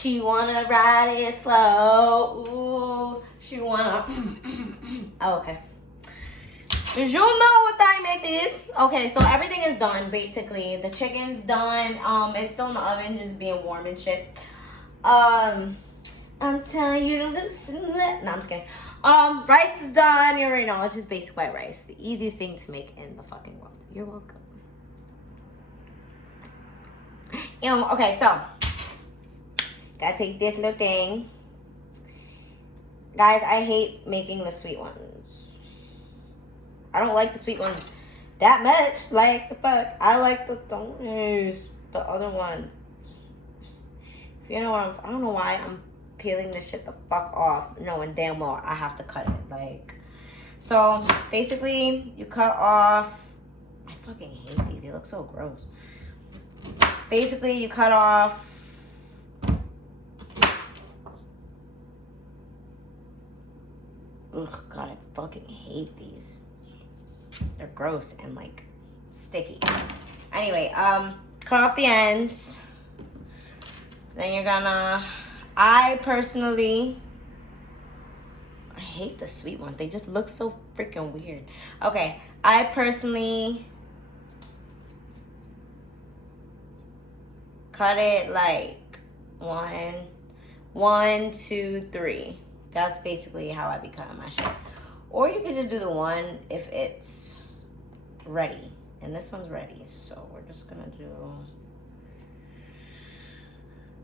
She wanna ride it slow. Ooh, she wanna. Oh, okay. Cause you know what time it is. Okay, so everything is done basically. The chicken's done. It's still in the oven, just being warm and shit. I'm telling you to loosen it. No, I'm just kidding. Rice is done. You already know it's just basic white rice. The easiest thing to make in the fucking world. You're welcome. Okay, so gotta take this little thing. Guys, I hate making the sweet ones. I don't like the sweet ones that much. Like the fuck. I like the other one. If you know what I don't know why I'm peeling this shit the fuck off, knowing damn well I have to cut it. Like, so basically you cut off. I fucking hate these. They look so gross. Basically, you cut off ugh, God, I fucking hate these. They're gross and like sticky. Anyway, cut off the ends. Then you're gonna, I hate the sweet ones. They just look so freaking weird. Okay, I personally cut it like 1, 2, 3. That's basically how I be cutting my shit. Or you can just do the one if it's ready. And this one's ready, so we're just gonna do.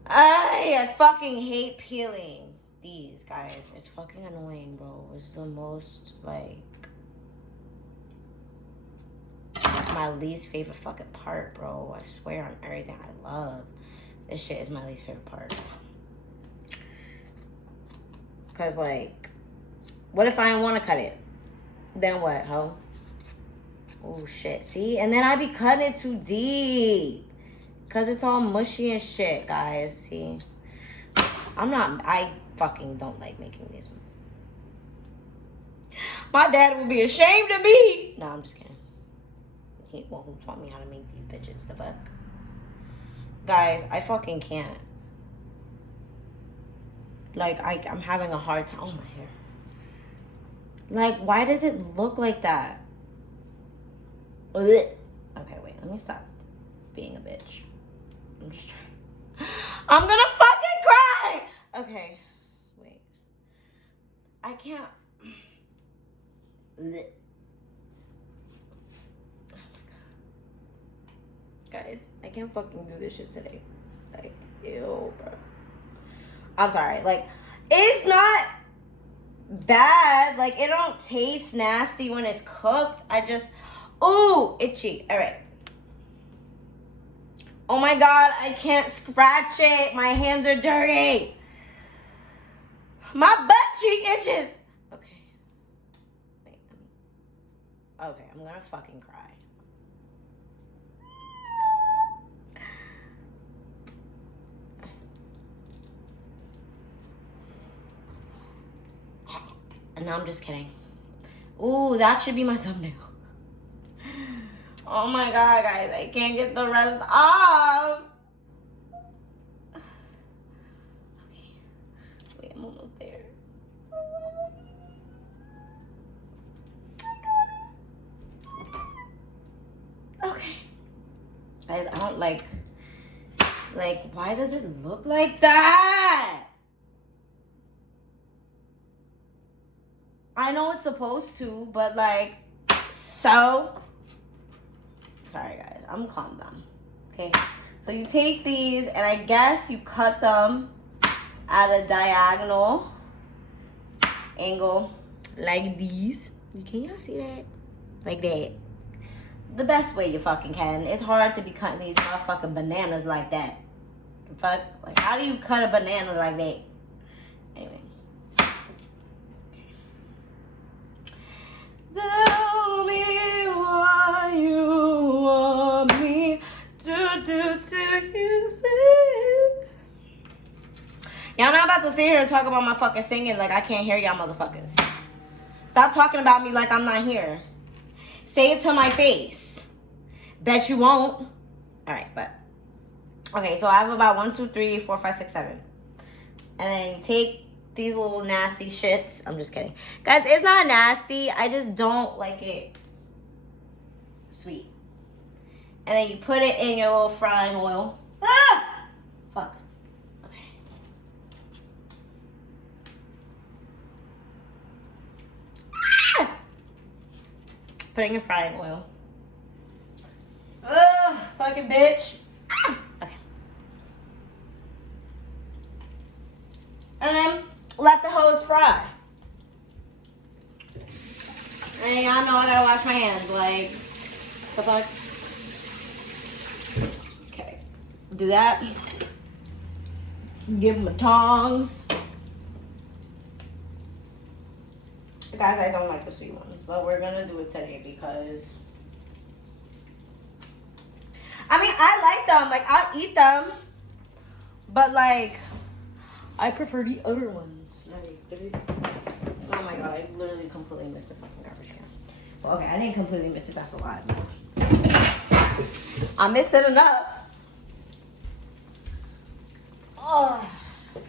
I fucking hate peeling these, guys. It's fucking annoying, bro. It's the most like my least favorite fucking part, bro. I swear on everything I love. This shit is my least favorite part. Cause like, what if I don't want to cut it? Then what, ho? Oh shit, see? And then I be cutting it too deep. Cause it's all mushy and shit, guys. See? I fucking don't like making these ones. My dad would be ashamed of me. No, I'm just kidding. He who taught me how to make these bitches. The fuck? Guys, I fucking can't. Like, I'm having a hard time. Oh, my hair. Like, why does it look like that? Ugh. Okay, wait. Let me stop being a bitch. I'm just trying. I'm gonna fucking cry! Okay. Wait. I can't. Ugh. Guys, I can't fucking do this shit today. Like, ew, bro. I'm sorry. Like, it's not bad. Like, it don't taste nasty when it's cooked. I just, ooh, itchy. All right. Oh my God, I can't scratch it. My hands are dirty. My butt cheek itches. Okay. Wait, okay, I'm gonna fucking cry. No, I'm just kidding. Ooh, that should be my thumbnail. Oh my God, guys, I can't get the rest off. Okay, wait, I'm almost there. Okay. I don't like, why does it look like that? I know it's supposed to, but like, so. Sorry guys, I'm calm down. Okay, so you take these and I guess you cut them at a diagonal angle like these. Can y'all see that? Like that. The best way you fucking can. It's hard to be cutting these motherfucking bananas like that. Fuck, like how do you cut a banana like that? Anyway. Tell me what you want me to do to you. Y'all not about to sit here and talk about my fucking singing like I can't hear y'all motherfuckers. Stop talking about me like I'm not here. Say it to my face. Bet you won't. Alright, but. Okay, so I have about 1, 2, 3, 4, 5, 6, 7. And then you take these little nasty shits. I'm just kidding. Guys, it's not nasty. I just don't like it sweet. And then you put it in your little frying oil. Ah! Fuck. Okay. Ah! Put it in your frying oil. Ugh, fucking bitch. Ah! Okay. And then let the hose fry. And y'all know I gotta wash my hands. Like, the fuck? Okay. Do that. Give them the tongs. Guys, I don't like the sweet ones, but we're gonna do it today because I mean, I like them. Like, I'll eat them. But, like, I prefer the other ones. Like, oh my god, I literally completely missed the fucking garbage can. Well, okay, I didn't completely miss it. That's a lot. I missed it enough. Oh,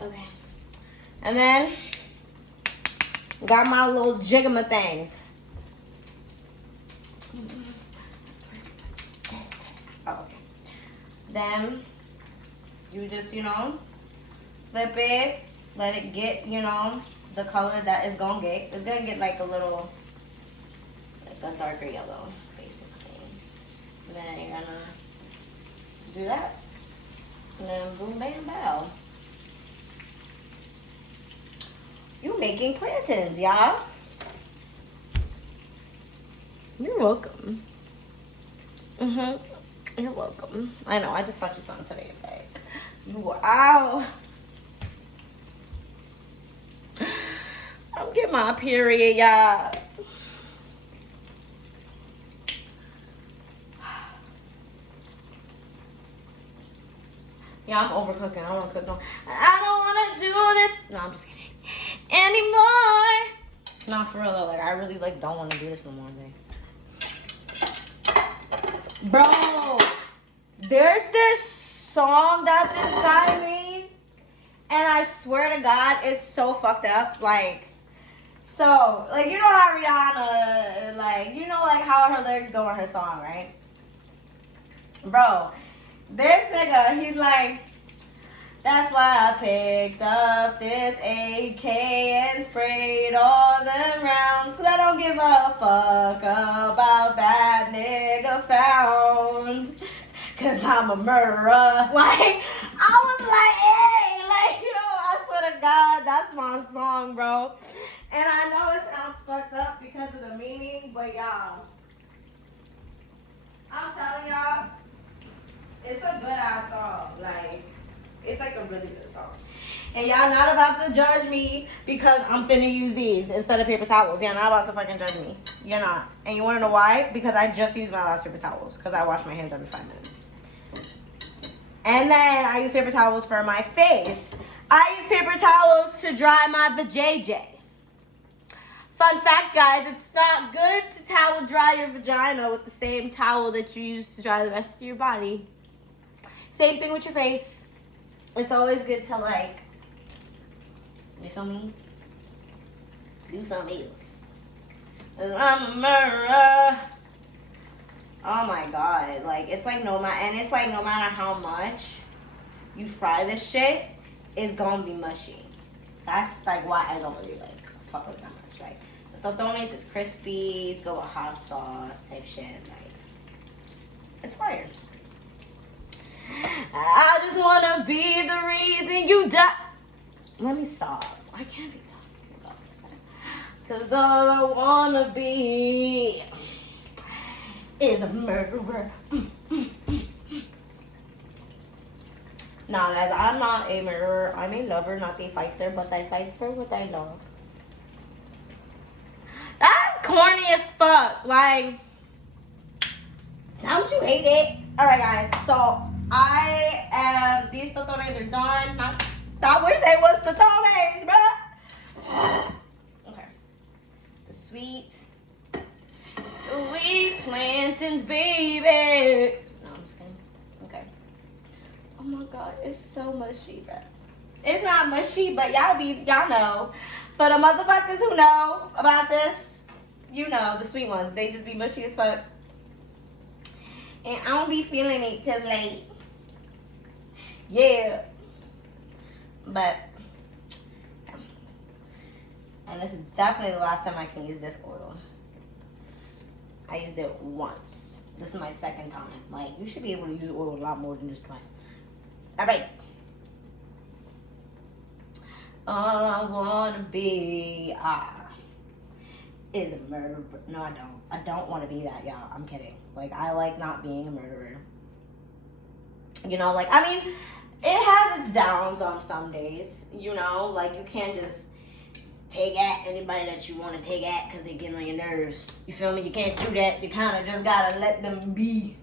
okay. And then, got my little jigama things. Oh, okay. Then you just, flip it, let it get, the color that it's gonna get. It's gonna get like a little, like a darker yellow, basically. And then you're gonna do that. And then boom, bam, bow. You making plantains, y'all. You're welcome. You're welcome. I know, I just taught you something today. Like, wow. I'm getting my period, y'all. Yeah, I'm overcooking. I don't want to cook no. I don't want to do this. No, I'm just kidding. Anymore. No, for real though. Like, I really don't want to do this no more. Bro, there's this song that this guy made, and I swear to God, it's so fucked up. Like, so, like, you know how Rihanna, like, how her lyrics go in her song, right? Bro, this nigga, he's like, that's why I picked up this AK and sprayed all them rounds, cause I don't give a fuck about that nigga found, cause I'm a murderer. Like, I was like, hey, like, yo, I swear to God, that's my song, bro. And I know it sounds fucked up because of the meaning, but y'all, I'm telling y'all, it's a good ass song. Like, it's like a really good song. And y'all not about to judge me because I'm finna use these instead of paper towels. Y'all not about to fucking judge me. You're not. And you wanna know why? Because I just used my last paper towels. Because I wash my hands every 5 minutes. And then I use paper towels for my face. I use paper towels to dry my vajayjay. Fun fact, guys, it's not good to towel dry your vagina with the same towel that you use to dry the rest of your body. Same thing with your face. It's always good to, like, you feel me? Do something else. I'm a murderer. Oh my God. Like, it's like no matter how much you fry this shit, it's gonna be mushy. That's like why I don't really fuck with that much. Like, the totones is crispy, it's go with hot sauce type shit. Like, it's fire. I just wanna be the reason you die. Let me stop. I can't be talking about that. Cause all I wanna be is a murderer. Nah, guys, I'm not a murderer. I'm a lover, not a fighter, but I fight for what I love. That's corny as fuck. Like, don't you hate it? Alright, guys, so these totones are done. I wish they was totones, bruh. Okay. The sweet plantains, baby. No, I'm just kidding. Okay. Oh my God, it's so mushy, bruh. It's not mushy, but y'all know. For the motherfuckers who know about this, you know, the sweet ones, they just be mushy as fuck. And I don't be feeling it because, like, yeah. But, and this is definitely the last time I can use this oil. I used it once. This is my second time. Like, you should be able to use oil a lot more than just twice. All right. All I wanna be is a murderer. No, I don't. I don't want to be that, y'all. I'm kidding. Like, I like not being a murderer. You know, like, I mean, it has its downs on some days. You know, like, you can't just take at anybody that you want to take at because they get on your nerves. You feel me? You can't do that. You kind of just gotta let them be.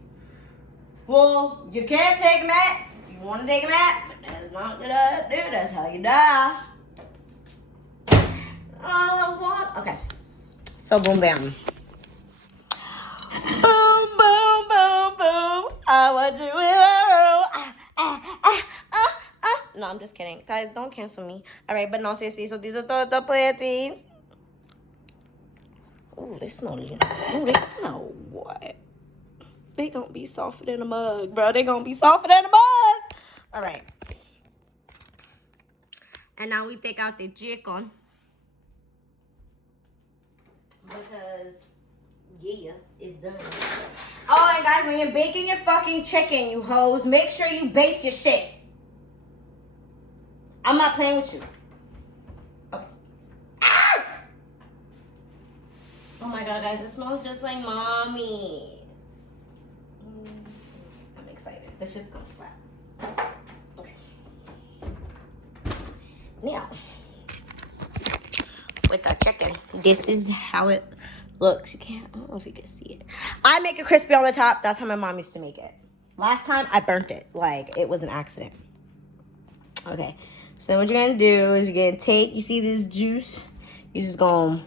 Well, you can't take them at if you want to take them at, but that's not good idea. That's how you die. Okay. So boom bam. Boom boom boom boom. I want you in. No, I'm just kidding. Guys, don't cancel me. Alright, but no, seriously. So these are the plantains. Ooh, they smell good. Ooh, they smell what? They gonna be softer than a mug, bro. They gonna be softer than a mug. Alright. And now we take out the chicken. Because, yeah, it's done. Oh, and guys, when you're baking your fucking chicken, you hoes, make sure you baste your shit. I'm not playing with you. Okay. Ah! Oh my god, guys, it smells just like mommy's. I'm excited. This shit's gonna slap. Okay. Now, with our chicken, this is how it looks. You can't, I don't know if you can see it. I make it crispy on the top. That's how my mom used to make it. Last time I burnt it. Like, it was an accident. Okay. So what you're gonna do is you're gonna take, you see this juice? You're just gonna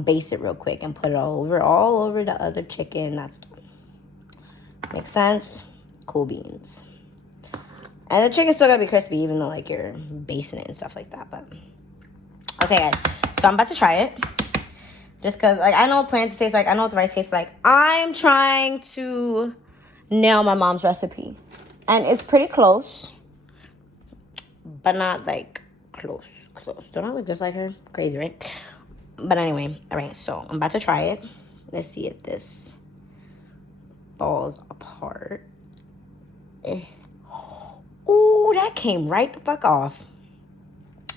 baste it real quick and put it all over the other chicken. That's done. Make sense? Cool beans. And the chicken's still gonna be crispy even though like you're basting it and stuff like that. But okay, guys. So I'm about to try it. Just because, like, I know what plantains taste like. I know what the rice tastes like. I'm trying to nail my mom's recipe. And it's pretty close. But not, like, close. Don't I look just like her? Crazy, right? But anyway, all right. So I'm about to try it. Let's see if this falls apart. Ooh, that came right the fuck off.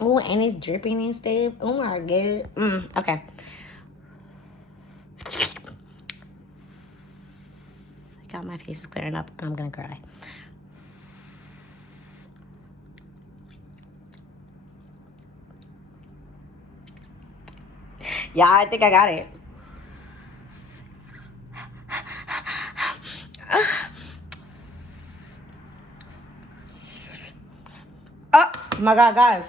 Ooh, and it's dripping and stuff. Oh, my God. Okay. God, my face is clearing up. I'm gonna cry. Yeah, I think I got it. Oh my god, guys.